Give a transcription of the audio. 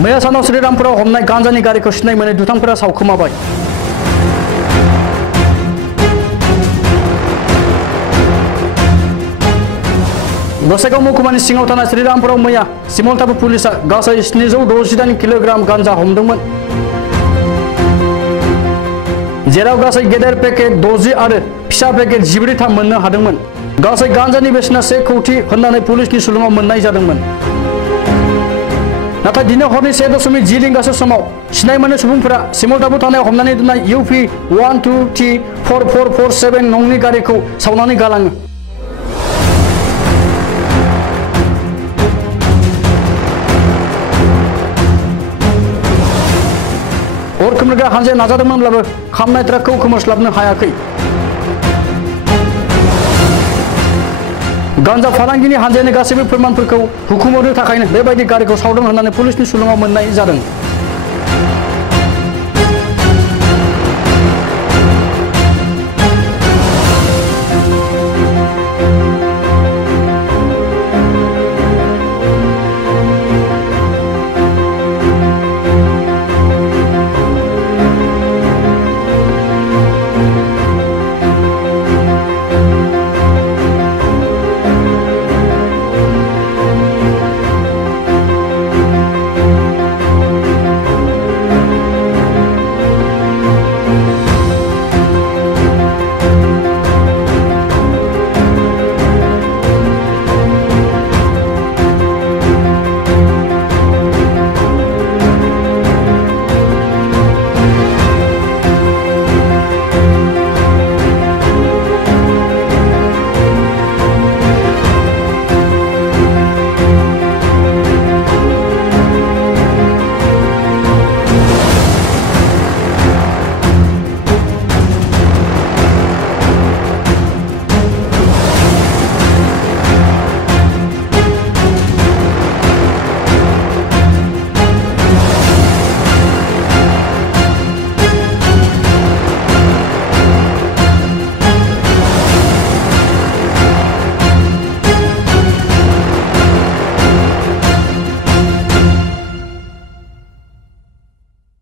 मैया सानाव श्रीरामपुराव हमनाय गांजानि गारिखौ सिनाय मोनै दुथांफोरा सावखोमाबाय। गसाइगाव महकुमानि सिङाव थानाय श्रीरामपुराव मैया सिमलताबु पुलिसा गासै 768 किल'ग्राम गांजा हमदोंमोन, जेराव गासै गेदेर पेकेट 60 आरो फिसा पेकेट 14 मोननो हादोंमोन। गासै गांजानि बेसेना 1 कौटि होननानै पुलिसनि सुलुङाव मोननाय जादोंमोन। नाथाय दिनै हरनि 1.10 रिंगासो समाव सिनाय मोनै सुबुंफोरा सिमलताबु थानायाव हमनानै दोननाय UP 12T4447 नंनि गारिखौ सावनानै गालाङो। अर खोमोरग्रा हानजाया नाजादोंमोनब्लाबो खामनाय ट्राकखौ खोमोरस्लाबनो हायाखै। गांजा फालांगिनि हानजायानो गासैबो फोरमानफोरखौ हुखुमनो थाखायनो बेबायदि गारिखौ सावदों होननानै पुलिसनि सुलुङाव मोननाय जादों।